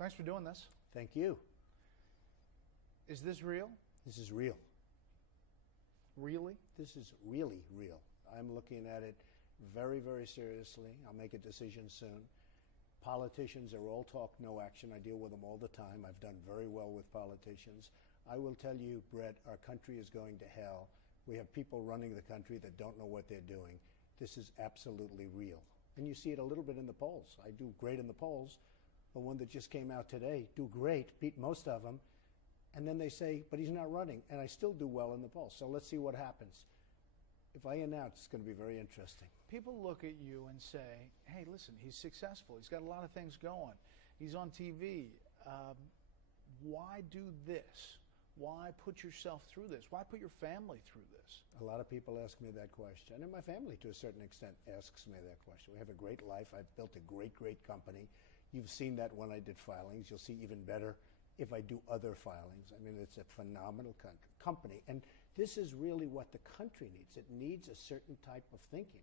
Thanks for doing this. Thank you. Is this real? This is real. Really? This is really real. I'm looking at it very, very seriously. I'll make a decision soon. Politicians are all talk, no action. I deal with them all the time. I've done very well with politicians. I will tell you, Bret, our country is going to hell. We have people running the country that don't know what they're doing. This is absolutely real. And you see it a little bit in the polls. I do great in the polls. The one that just came out today, do great, beat most of them. And then they say, but he's not running. And I still do well in the polls. So let's see what happens. If I announce, it's going to be very interesting. People look at you and say, hey, listen, he's successful. He's got a lot of things going. He's on TV. Why do this? Why put yourself through this? Why put your family through this? A lot of people ask me that question. And my family, to a certain extent, asks me that question. We have a great life. I've built a great, great company. You've seen that when I did filings. You'll see even better if I do other filings. I mean, it's a phenomenal company. And this is really what the country needs. It needs a certain type of thinking.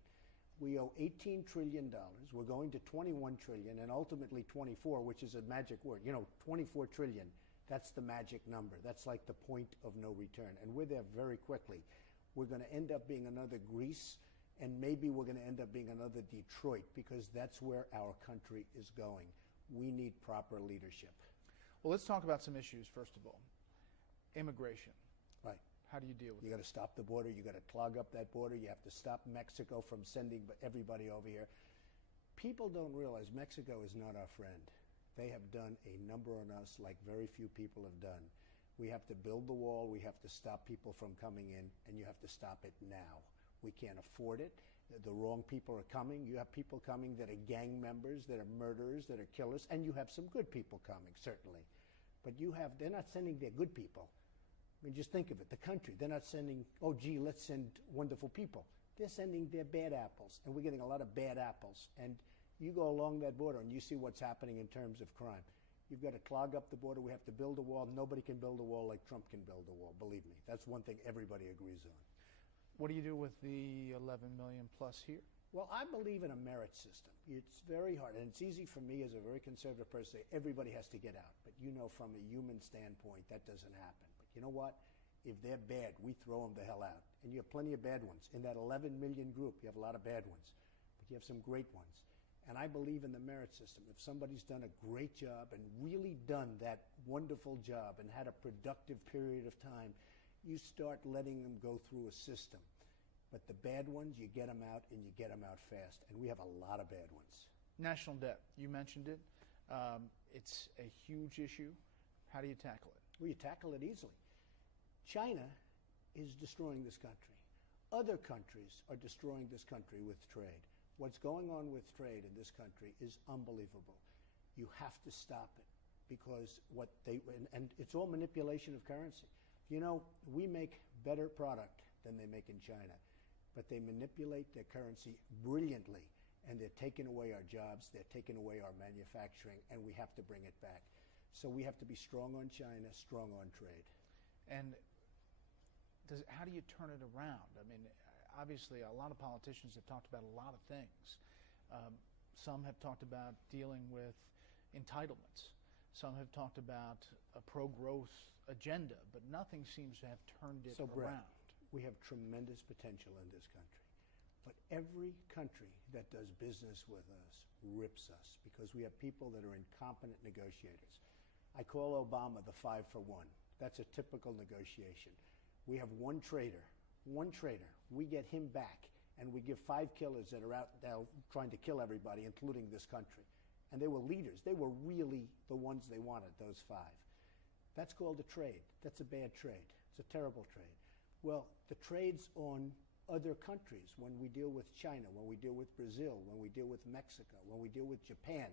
We owe $18 trillion. We're going to 21 trillion and ultimately 24, which is a magic word. You know, 24 trillion, that's the magic number. That's like the point of no return. And we're there very quickly. We're going to end up being another Greece, and maybe we're going to end up being another Detroit, because that's where our country is going. We need proper leadership. Well, let's talk about some issues, first of all. Immigration. Right. How do you deal with You it? got to stop the border. You got to clog up that border. You have to stop Mexico from sending everybody over here. People don't realize Mexico is not our friend. They have done a number on us like very few people have done. We have to build the wall. We have to stop people from coming in, and you have to stop it now. We can't afford it. The wrong people are coming. You have people coming that are gang members, that are murderers, that are killers, and you have some good people coming, certainly. But they're not sending their good people. I mean, just think of it, the country. They're not sending, oh, gee, let's send wonderful people. They're sending their bad apples, and we're getting a lot of bad apples. And you go along that border, and you see what's happening in terms of crime. You've got to clog up the border. We have to build a wall. Nobody can build a wall like Trump can build a wall, believe me. That's one thing everybody agrees on. What do you do with the 11 million plus here? Well, I believe in a merit system. It's very hard, and it's easy for me as a very conservative person to say everybody has to get out. But you know, from a human standpoint, that doesn't happen. But you know what? If they're bad, we throw them the hell out. And you have plenty of bad ones. In that 11 million group, you have a lot of bad ones. But you have some great ones. And I believe in the merit system. If somebody's done a great job and really done that wonderful job and had a productive period of time, you start letting them go through a system. But the bad ones, you get them out, and you get them out fast. And we have a lot of bad ones. National debt, you mentioned it. It's a huge issue. How do you tackle it? Well, you tackle it easily. China is destroying this country. Other countries are destroying this country with trade. What's going on with trade in this country is unbelievable. You have to stop it, because and it's all manipulation of currency. You know, we make better product than they make in China, but they manipulate their currency brilliantly, and they're taking away our jobs, they're taking away our manufacturing, and we have to bring it back. So we have to be strong on China, strong on trade. And how do you turn it around? I mean, obviously, a lot of politicians have talked about a lot of things. Some have talked about dealing with entitlements. Some have talked about a pro-growth agenda, but nothing seems to have turned it around. Bret, we have tremendous potential in this country. But every country that does business with us rips us, because we have people that are incompetent negotiators. I call Obama the 5 for 1. That's a typical negotiation. We have one trader. We get him back, and we give 5 killers that are out now trying to kill everybody, including this country. And they were leaders. They were really the ones they wanted, those 5. That's called a trade. That's a bad trade. It's a terrible trade. Well, the trades on other countries, when we deal with China, when we deal with Brazil, when we deal with Mexico, when we deal with Japan,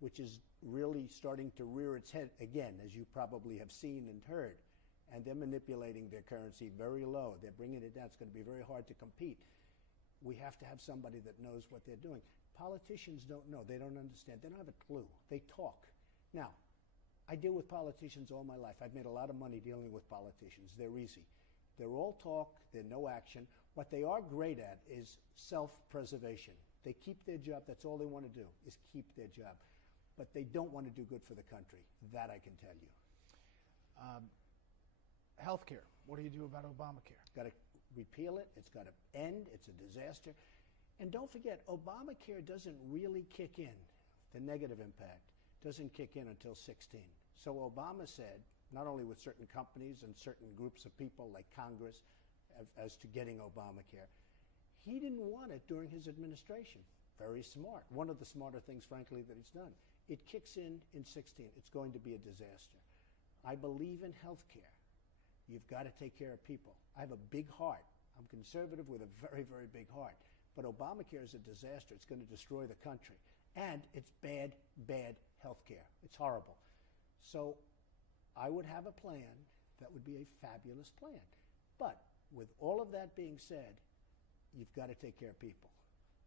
which is really starting to rear its head again, as you probably have seen and heard, and they're manipulating their currency very low. They're bringing it down. It's going to be very hard to compete. We have to have somebody that knows what they're doing. Politicians don't know. They don't understand. They don't have a clue. They talk. Now, I deal with politicians all my life. I've made a lot of money dealing with politicians. They're easy. They're all talk. They're no action. What they are great at is self-preservation. They keep their job. That's all they want to do, is keep their job. but they don't want to do good for the country. That I can tell you. Healthcare. What do you do about Obamacare? Got to repeal it. It's got to end. It's a disaster. And don't forget, Obamacare doesn't really kick in. The negative impact doesn't kick in until 16. So Obama said, not only with certain companies and certain groups of people like Congress as to getting Obamacare, he didn't want it during his administration. Very smart. One of the smarter things, frankly, that he's done. It kicks in 16. It's going to be a disaster. I believe in health care. You've got to take care of people. I have a big heart. I'm conservative with a very, very big heart. But Obamacare is a disaster. It's going to destroy the country. And it's bad, bad health care. It's horrible. So I would have a plan that would be a fabulous plan. But with all of that being said, you've got to take care of people.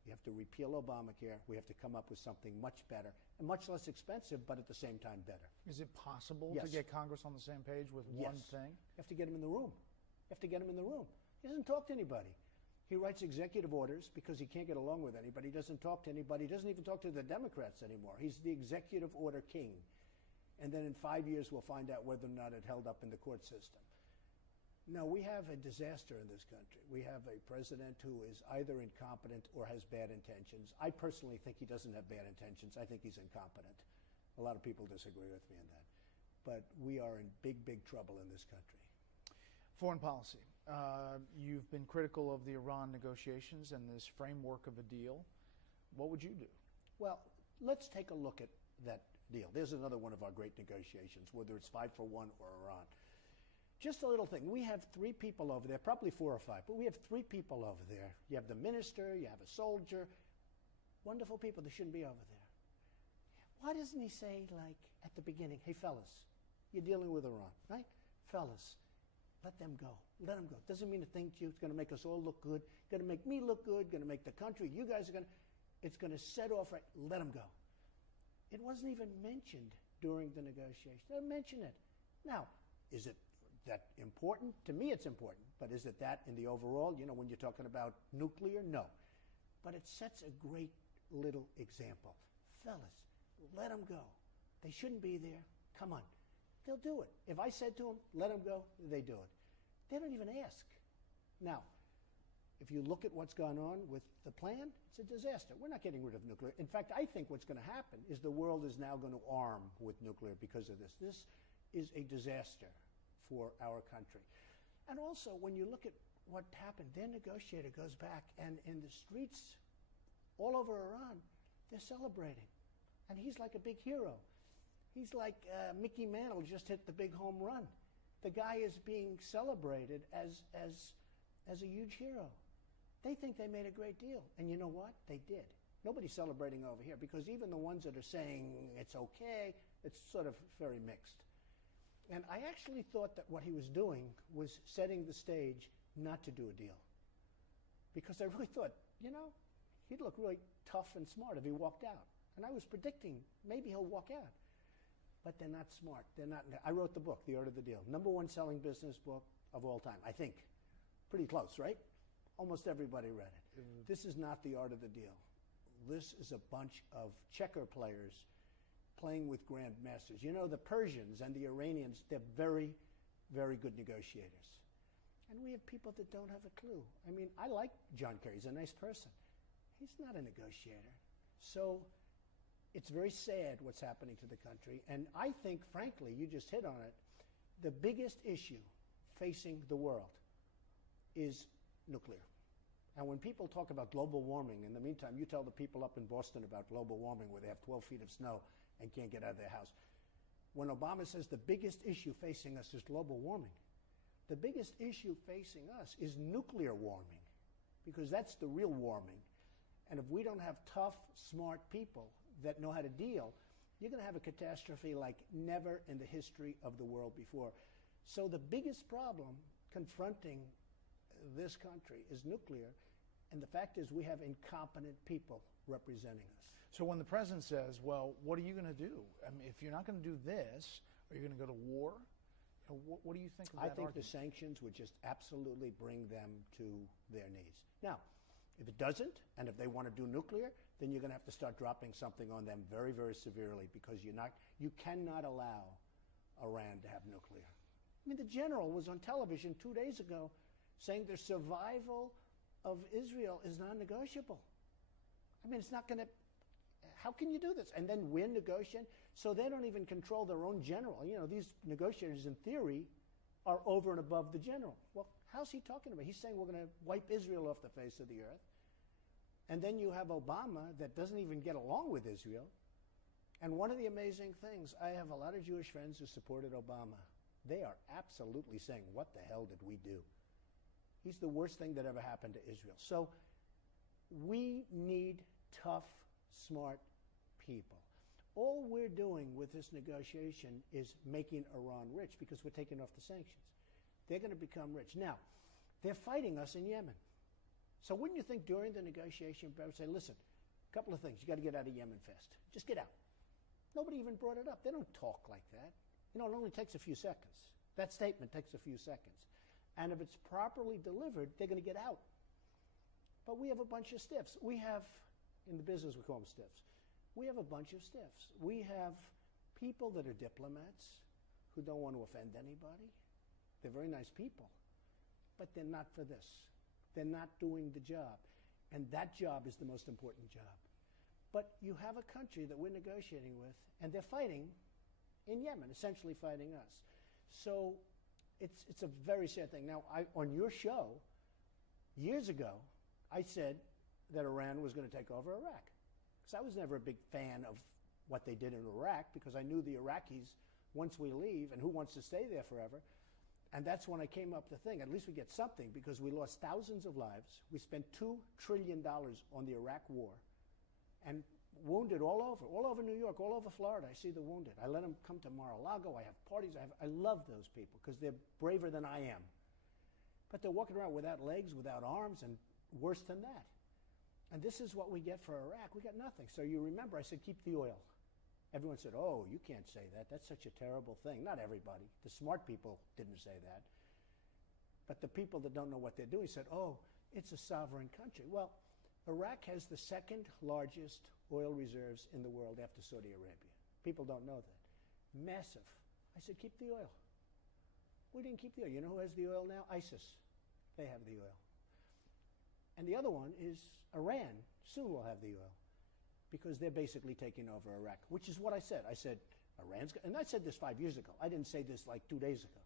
You have to repeal Obamacare. We have to come up with something much better and much less expensive, but at the same time better. Is it possible Yes. to get Congress on the same page with one thing? You have to get him in the room. You have to get him in the room. He doesn't talk to anybody. He writes executive orders because he can't get along with anybody. He doesn't talk to anybody. He doesn't even talk to the Democrats anymore. He's the executive order king. And then in 5 years, we'll find out whether or not it held up in the court system. No, we have a disaster in this country. We have a president who is either incompetent or has bad intentions. I personally think he doesn't have bad intentions. I think he's incompetent. A lot of people disagree with me on that. But we are in big, big trouble in this country. Foreign policy. You've been critical of the Iran negotiations and this framework of a deal. What would you do? Well, let's take a look at that deal. There's another one of our great negotiations, whether it's 5 for 1 or Iran. Just a little thing. We have 3 people over there, probably 4 or 5, but we have 3 people over there. You have the minister, you have a soldier. Wonderful people. They shouldn't be over there. Why doesn't he say, like, at the beginning, hey, fellas, you're dealing with Iran, right? Fellas, let them go. Let them go. Doesn't mean a thing to you. It's going to make us all look good. Going to make me look good. Going to make the country. You guys are going to. It's going to set off right. Let them go. It wasn't even mentioned during the negotiation. They didn't mention it. Now, is it that important? To me, it's important. But is it that in the overall? You know, when you're talking about nuclear, no. But it sets a great little example. Fellas, let them go. They shouldn't be there. Come on. They'll do it. If I said to them, let them go, they do it. They don't even ask. Now, if you look at what's gone on with the plan, it's a disaster. We're not getting rid of nuclear. In fact, I think what's going to happen is the world is now going to arm with nuclear because of this. This is a disaster for our country. And also, when you look at what happened, their negotiator goes back, and in the streets all over Iran, they're celebrating. And he's like a big hero. He's like Mickey Mantle just hit the big home run. The guy is being celebrated as a huge hero. They think they made a great deal. And you know what? They did. Nobody's celebrating over here because even the ones that are saying it's okay, it's sort of very mixed. And I actually thought that what he was doing was setting the stage not to do a deal. Because I really thought, you know, he'd look really tough and smart if he walked out. And I was predicting maybe he'll walk out. But they're not smart. They're not. I wrote the book, The Art of the Deal. #1 selling business book of all time, I think. Pretty close, right? Almost everybody read it. This is not the art of the deal. This is a bunch of checker players playing with grandmasters. You know, the Persians and the Iranians, they're very, very good negotiators. And we have people that don't have a clue. I mean, I like John Kerry. He's a nice person. He's not a negotiator. So it's very sad what's happening to the country. And I think, frankly, you just hit on it, the biggest issue facing the world is nuclear. And when people talk about global warming, in the meantime, you tell the people up in Boston about global warming where they have 12 feet of snow and can't get out of their house. When Obama says the biggest issue facing us is global warming, the biggest issue facing us is nuclear warming, because that's the real warming. And if we don't have tough, smart people that know how to deal, you're going to have a catastrophe like never in the history of the world before. So the biggest problem confronting this country is nuclear, and the fact is we have incompetent people representing us. So when the president says, well, what are you going to do? I mean, if you're not going to do this, are you going to go to war? You know, what do you think of that I think argument? the sanctions would just absolutely bring them to their knees. Now, If it doesn't, and if they want to do nuclear, then you're going to have to start dropping something on them very, very severely, because you cannot allow Iran to have nuclear. I mean, the general was on television 2 days ago saying the survival of Israel is non-negotiable. I mean, it's not going to, how can you do this? And then we're negotiating, so they don't even control their own general. You know, these negotiators, in theory, are over and above the general. Well, how's he talking about? He's saying we're going to wipe Israel off the face of the earth. And then you have Obama that doesn't even get along with Israel. And one of the amazing things, I have a lot of Jewish friends who supported Obama. They are absolutely saying, what the hell did we do? He's the worst thing that ever happened to Israel. So we need tough, smart people. All we're doing with this negotiation is making Iran rich, because we're taking off the sanctions. They're going to become rich. Now, they're fighting us in Yemen. So wouldn't you think during the negotiation, Bret would say, listen, a couple of things. You got to get out of Yemen fast. Just get out. Nobody even brought it up. They don't talk like that. You know, it only takes a few seconds. That statement takes a few seconds. And if it's properly delivered, they're going to get out. But we have a bunch of stiffs. We have, in the business we call them stiffs, we have a bunch of stiffs. We have people that are diplomats who don't want to offend anybody. They're very nice people, but they're not for this. They're not doing the job. And that job is the most important job. But you have a country that we're negotiating with, and they're fighting in Yemen, essentially fighting us. So it's a very sad thing. Now, on your show, years ago, I said that Iran was going to take over Iraq. Because I was never a big fan of what they did in Iraq, because I knew the Iraqis, once we leave, and who wants to stay there forever. And that's when I came up with the thing. At least we get something, because we lost thousands of lives. We spent $2 trillion on the Iraq war. And wounded all over New York, all over Florida. I see the wounded. I let them come to Mar-a-Lago. I have parties. I love those people, because they're braver than I am. But they're walking around without legs, without arms, and worse than that. And this is what we get for Iraq. We got nothing. So you remember, I said, keep the oil. Everyone said, oh, you can't say that. That's such a terrible thing. Not everybody. The smart people didn't say that. But the people that don't know what they're doing said, oh, it's a sovereign country. Well, Iraq has the second largest oil reserves in the world after Saudi Arabia. People don't know that. Massive. I said, keep the oil. We didn't keep the oil. You know who has the oil now? ISIS. They have the oil. And the other one is Iran. Soon will have the oil, because they're basically taking over Iraq, which is what I said. I said, Iran's, and I said this 5 years ago. I didn't say this like 2 days ago.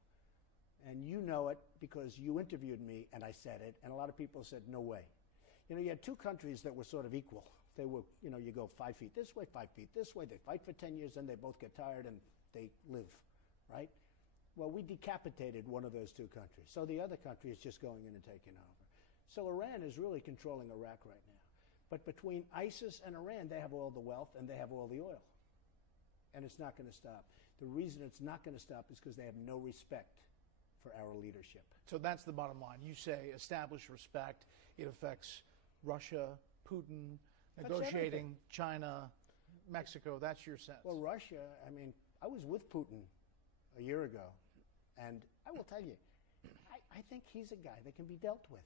And you know it because you interviewed me and I said it, and a lot of people said, no way. You know, you had two countries that were sort of equal. They were, you know, you go 5 feet this way, 5 feet this way. They fight for 10 years, then they both get tired and they live, right? Well, we decapitated one of those two countries. So the other country is just going in and taking over. So Iran is really controlling Iraq right now. But between ISIS and Iran, they have all the wealth and they have all the oil. And it's not going to stop. The reason it's not going to stop is because they have no respect for our leadership. So that's the bottom line. You say establish respect. It affects Russia, Putin, negotiating, China, Mexico. That's your sense. Well, Russia, I mean, I was with Putin a year ago, and I will tell you, I think he's a guy that can be dealt with.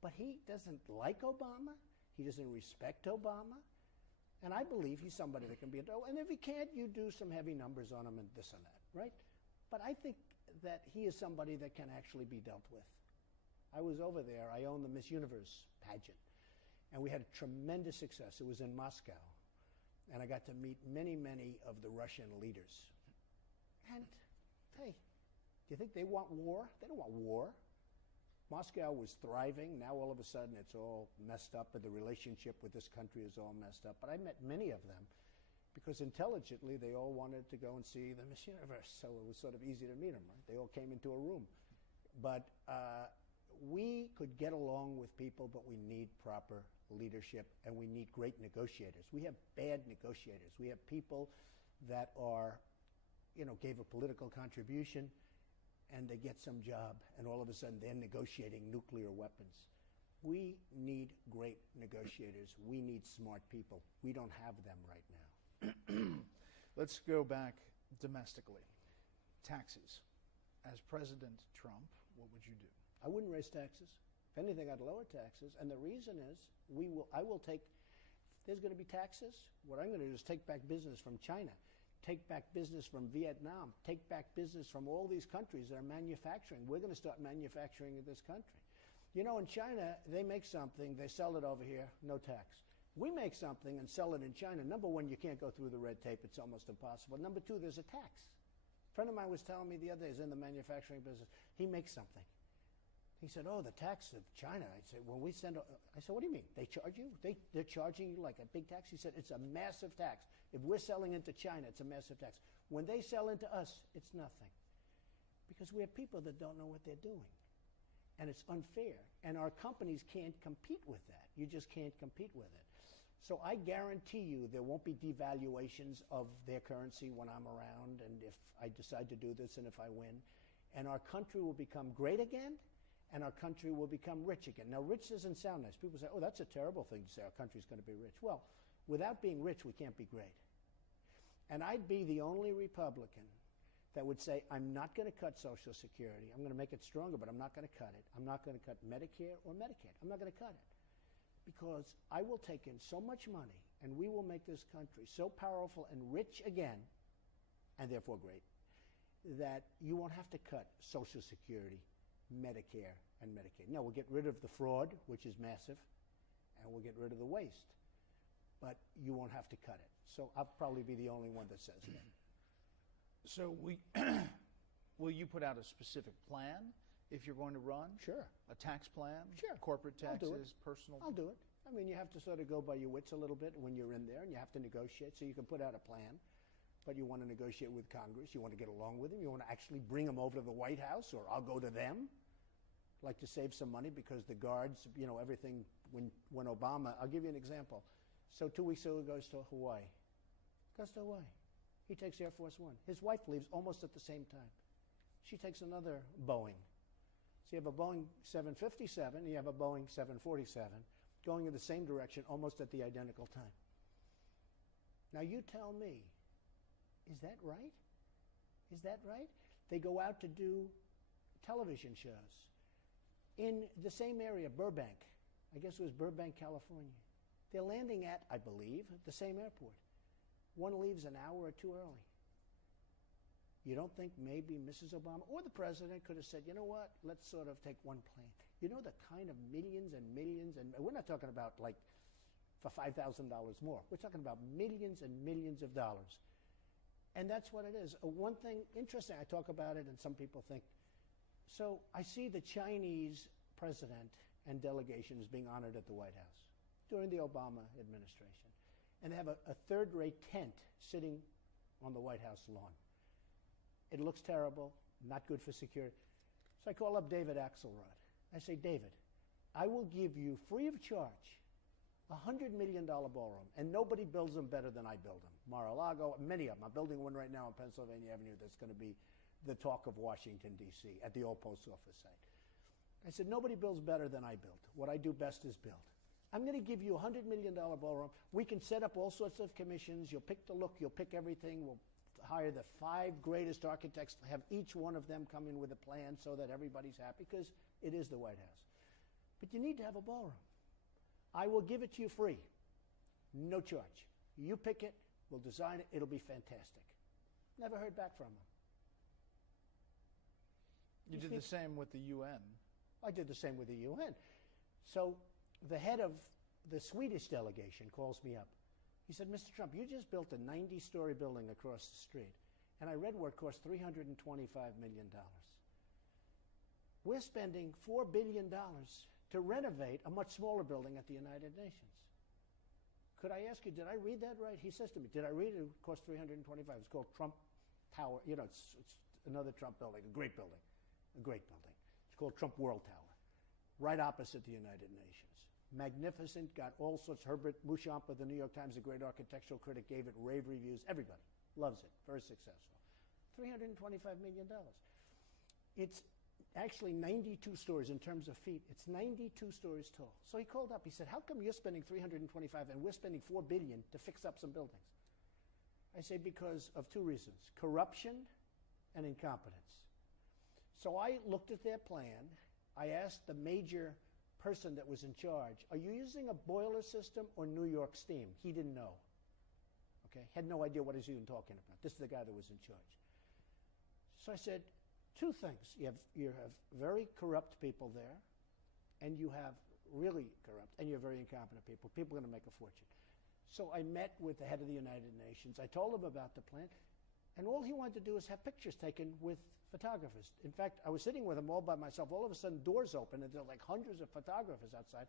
But he doesn't like Obama. He doesn't respect Obama. And I believe he's somebody that can be dealt with. And if he can't, you do some heavy numbers on him and this and that, right? But I think that he is somebody that can actually be dealt with. I was over there. I owned the Miss Universe pageant. And we had tremendous success. It was in Moscow. And I got to meet many, many of the Russian leaders. And, hey, do you think they want war? They don't want war. Moscow was thriving. Now all of a sudden it's all messed up, and the relationship with this country is all messed up. But I met many of them because intelligently they all wanted to go and see the Miss Universe. So it was sort of easy to meet them, right? They all came into a room. But we could get along with people, but we need proper leadership, and we need great negotiators. We have bad negotiators. We have people that are, you know, gave a political contribution, and they get some job, and all of a sudden they're negotiating nuclear weapons. We need great negotiators. We need smart people. We don't have them right now. Let's go back domestically. Taxes. As President Trump, what would you do? I wouldn't raise taxes. In If anything, I'd lower taxes. And the reason is, there's going to be taxes. What I'm going to do is take back business from China, take back business from Vietnam, take back business from all these countries that are manufacturing. We're going to start manufacturing in this country. You know, in China, they make something, they sell it over here, no tax. We make something and sell it in China. Number one, you can't go through the red tape. It's almost impossible. Number two, there's a tax. A friend of mine was telling me the other day, he's in the manufacturing business. He makes something. He said, oh, the tax of China. I said, when we send, I said, what do you mean? They charge you? They're charging you like a big tax? He said, it's a massive tax. If we're selling into China, it's a massive tax. When they sell into us, it's nothing. Because we have people that don't know what they're doing. And it's unfair. And our companies can't compete with that. You just can't compete with it. So I guarantee you there won't be devaluations of their currency when I'm around, and if I decide to do this and if I win. And our country will become great again, and our country will become rich again. Now, rich doesn't sound nice. People say, oh, that's a terrible thing to say, our country's going to be rich. Well, without being rich, we can't be great. And I'd be the only Republican that would say, I'm not going to cut Social Security. I'm going to make it stronger, but I'm not going to cut it. I'm not going to cut Medicare or Medicaid. I'm not going to cut it. Because I will take in so much money, and we will make this country so powerful and rich again, and therefore great, that you won't have to cut Social Security, Medicare, and Medicaid. No, we'll get rid of the fraud, which is massive, and we'll get rid of the waste. But you won't have to cut it. So I'll probably be the only one that says that. So will you put out a specific plan if you're going to run? Sure. A tax plan? Sure. Corporate I'll do taxes, personal? I'll do it. I mean, you have to sort of go by your wits a little bit when you're in there, and you have to negotiate. So you can put out a plan, but you want to negotiate with Congress. You want to get along with them. You want to actually bring them over to the White House, or I'll go to them. Like to save some money because the guards, you know, everything, when Obama, I'll give you an example. So 2 weeks ago, he goes to Hawaii. Goes to Hawaii. He takes Air Force One. His wife leaves almost at the same time. She takes another Boeing. So you have a Boeing 757, and you have a Boeing 747 going in the same direction almost at the identical time. Now you tell me, is that right? Is that right? They go out to do television shows in the same area, Burbank. I guess it was Burbank, California. They're landing at, I believe, the same airport. One leaves an hour or two early. You don't think maybe Mrs. Obama or the president could have said, you know what, let's sort of take one plane. You know the kind of millions and millions, and we're not talking about like for $5,000 more. We're talking about millions and millions of dollars. And that's what it is. One thing interesting, I talk about it and some people think, so I see the Chinese president and delegation is being honored at the White House during the Obama administration. And they have a third-rate tent sitting on the White House lawn. It looks terrible, not good for security. So I call up David Axelrod. I say, David, I will give you free of charge $100 million ballroom, and nobody builds them better than I build them. Mar-a-Lago, many of them. I'm building one right now on Pennsylvania Avenue that's going to be the talk of Washington, D.C., at the old post office site. I said, nobody builds better than I build. What I do best is build. I'm going to give you a $100 million ballroom. We can set up all sorts of commissions. You'll pick the look. You'll pick everything. We'll hire the 5 greatest architects, have each one of them come in with a plan so that everybody's happy, because it is the White House. But you need to have a ballroom. I will give it to you free, no charge. You pick it. We'll design it. It'll be fantastic. Never heard back from them. You did the same with the UN. I did the same with the UN. So the head of the Swedish delegation calls me up. He said, Mr. Trump, you just built a 90-story building across the street, and I read where it cost $325 million. We're spending $4 billion to renovate a much smaller building at the United Nations. Could I ask you, did I read that right? He says to me, did I read it? It cost $325. It's called Trump Tower. You know, it's another Trump building, a great building, a great building. It's called Trump World Tower, right opposite the United Nations. Magnificent, got all sorts. Herbert Muchamp of the New York Times, a great architectural critic, gave it rave reviews. Everybody loves it. Very successful. $325 million. It's actually 92 stories in terms of feet. It's 92 stories tall. So he called up. He said, how come you're spending $325 and we're spending $4 billion to fix up some buildings? I say, because of 2 reasons: corruption and incompetence. So I looked at their plan. I asked the major person that was in charge, are you using a boiler system or New York steam? He didn't know. Okay, had no idea what he was even talking about. This is the guy that was in charge. So I said, two things. You have very corrupt people there, and you have really corrupt, and you have very incompetent people. People are going to make a fortune. So I met with the head of the United Nations. I told him about the plan, and all he wanted to do is have pictures taken with photographers. In fact, I was sitting with him all by myself. All of a sudden, doors open, and there are like hundreds of photographers outside.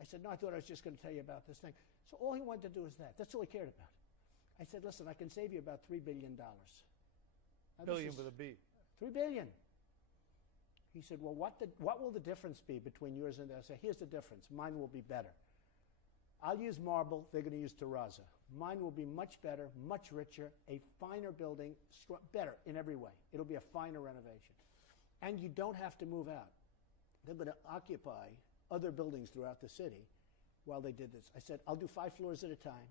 I said, no, I thought I was just going to tell you about this thing. So all he wanted to do is that. That's all he cared about. I said, listen, I can save you about $3 billion. Now, Billion with a B. $3 billion. He said, well, what will the difference be between yours and theirs? I said, here's the difference. Mine will be better. I'll use marble. They're going to use terrazzo. Mine will be much better, much richer, a finer building, better in every way. It'll be a finer renovation. And you don't have to move out. They're going to occupy other buildings throughout the city while they did this. I said, I'll do 5 floors at a time.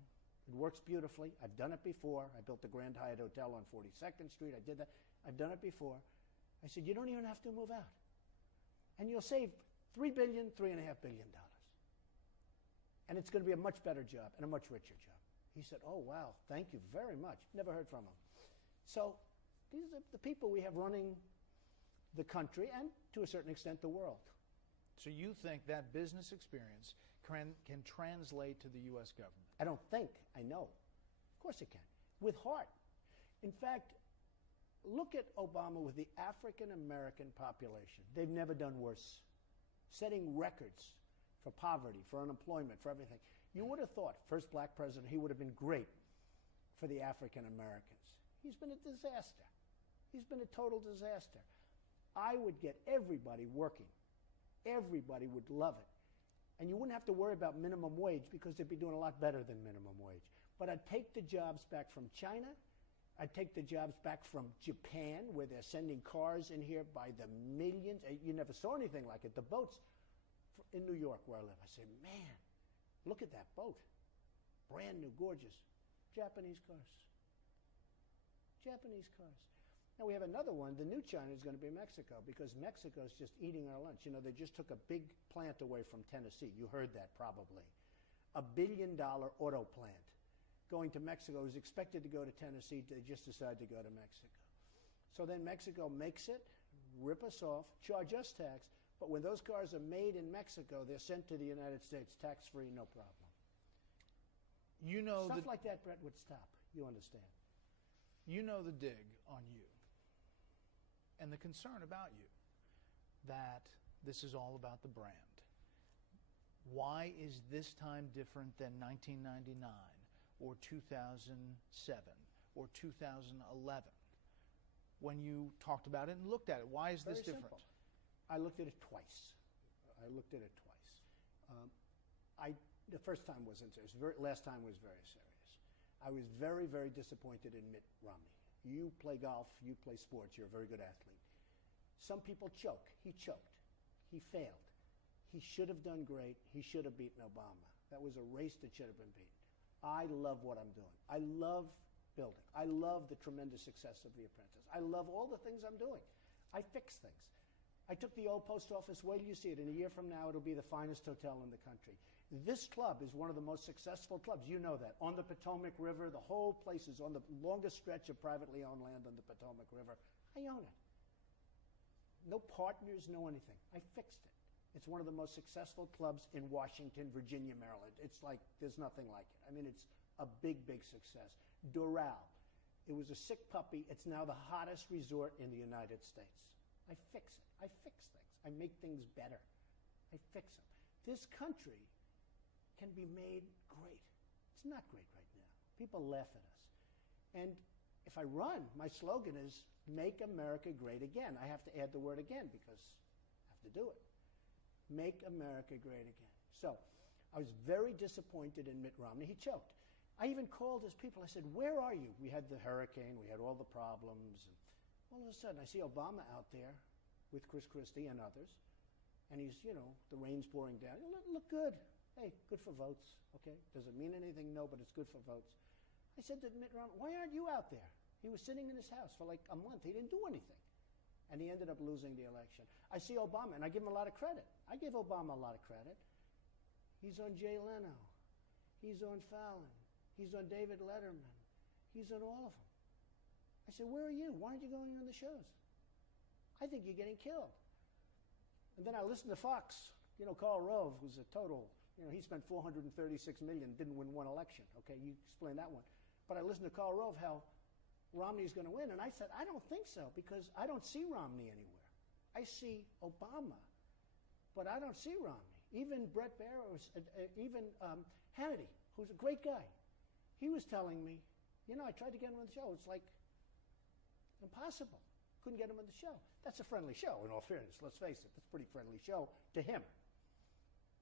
It works beautifully. I've done it before. I built the Grand Hyatt Hotel on 42nd Street. I did that. I've done it before. I said, you don't even have to move out. And you'll save $3 billion, $3.5 billion. And it's going to be a much better job and a much richer job. He said, oh, wow, thank you very much. Never heard from him. So these are the people we have running the country and, to a certain extent, the world. So you think that business experience can translate to the U.S. government? I don't think. I know. Of course it can. With heart. In fact, look at Obama with the African-American population. They've never done worse. Setting records for poverty, for unemployment, for everything. You would have thought, first black president, he would have been great for the African-Americans. He's been a disaster. He's been a total disaster. I would get everybody working. Everybody would love it. And you wouldn't have to worry about minimum wage because they'd be doing a lot better than minimum wage. But I'd take the jobs back from China. I'd take the jobs back from Japan, where they're sending cars in here by the millions. You never saw anything like it. The boats in New York, where I live, I say, man, look at that boat. Brand new, gorgeous. Japanese cars. Japanese cars. Now we have another one. The new China is going to be Mexico, because Mexico is just eating our lunch. You know, they just took a big plant away from Tennessee. You heard that probably. $1 billion auto plant going to Mexico. It was expected to go to Tennessee. They just decided to go to Mexico. So then Mexico makes it, rip us off, charge us tax, but when those cars are made in Mexico, they're sent to the United States tax-free, no problem. You know, stuff like that, Bret, would stop. You understand? You know the dig on you and the concern about you, that this is all about the brand. Why is this time different than 1999 or 2007 or 2011 when you talked about it and looked at it? Why is this different? Simple. I looked at it twice. The first time wasn't serious. Last time was very serious. I was very, very disappointed in Mitt Romney. You play golf, you play sports, you're a very good athlete. Some people choke. He choked. He failed. He should have done great. He should have beaten Obama. That was a race that should have been beaten. I love what I'm doing. I love building. I love the tremendous success of The Apprentice. I love all the things I'm doing. I fix things. I took the old post office. Wait till you see it. In a year from now, it'll be the finest hotel in the country. This club is one of the most successful clubs. You know that. On the Potomac River, the whole place is on the longest stretch of privately owned land on the Potomac River. I own it. No partners, no anything. I fixed it. It's one of the most successful clubs in Washington, Virginia, Maryland. It's like there's nothing like it. I mean, it's a big, big success. Doral. It was a sick puppy. It's now the hottest resort in the United States. I fix it. I fix things. I make things better. I fix them. This country can be made great. It's not great right now. People laugh at us. And if I run, my slogan is, make America great again. I have to add the word again because I have to do it. Make America great again. So I was very disappointed in Mitt Romney. He choked. I even called his people. I said, where are you? We had the hurricane. We had all the problems. And all of a sudden, I see Obama out there with Chris Christie and others. And he's, you know, the rain's pouring down. Look good. Hey, good for votes. Okay, does it mean anything? No, but it's good for votes. I said to Mitt Romney, why aren't you out there? He was sitting in his house for like a month. He didn't do anything. and he ended up losing the election. I see Obama, and I give him a lot of credit. I give Obama a lot of credit. He's on Jay Leno. He's on Fallon. He's on David Letterman. He's on all of them. I said, where are you? Why aren't you going on the shows? I think you're getting killed. And then I listened to Fox. You know, Karl Rove was a total, he spent $436 million, didn't win one election. Okay, you explain that one. But I listened to Karl Rove, how Romney's going to win. And I said, I don't think so, because I don't see Romney anywhere. I see Obama, but I don't see Romney. Even Bret Baier, even Hannity, who's a great guy, he was telling me, I tried to get him on the show. It's like impossible. Couldn't get him on the show. That's a friendly show, in all fairness. Let's face it. That's a pretty friendly show to him.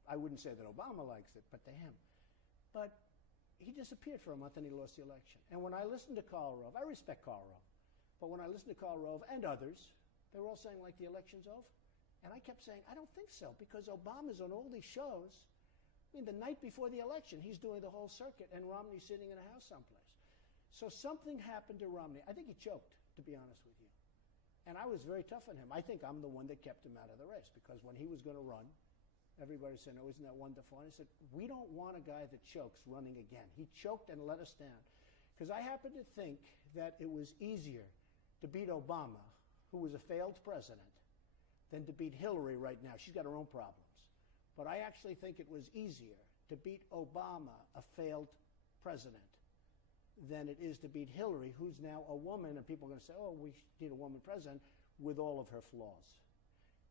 I wouldn't say that Obama likes it, but to him. But he disappeared for a month and he lost the election. And when I listened to Karl Rove, I respect Karl Rove, but when I listened to Karl Rove and others, they were all saying, like, the election's over. And I kept saying, I don't think so, because Obama's on all these shows. I mean, the night before the election, he's doing the whole circuit, and Romney's sitting in a house someplace. So something happened to Romney. I think he choked, to be honest with you. And I was very tough on him. I think I'm the one that kept him out of the race, because when he was going to run, everybody said, no, isn't that wonderful? And I said, we don't want a guy that chokes running again. He choked and let us down. Because I happen to think that it was easier to beat Obama, who was a failed president, than to beat Hillary right now. She's got her own problems. But I actually think it was easier to beat Obama, a failed president, than it is to beat Hillary, who's now a woman, and people are going to say, oh, we need a woman president, with all of her flaws.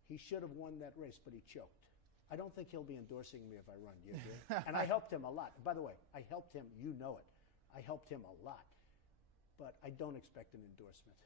He should have won that race, but he choked. I don't think he'll be endorsing me if I run. Do you agree? And I helped him a lot. By the way, I helped him. You know it. I helped him a lot. But I don't expect an endorsement.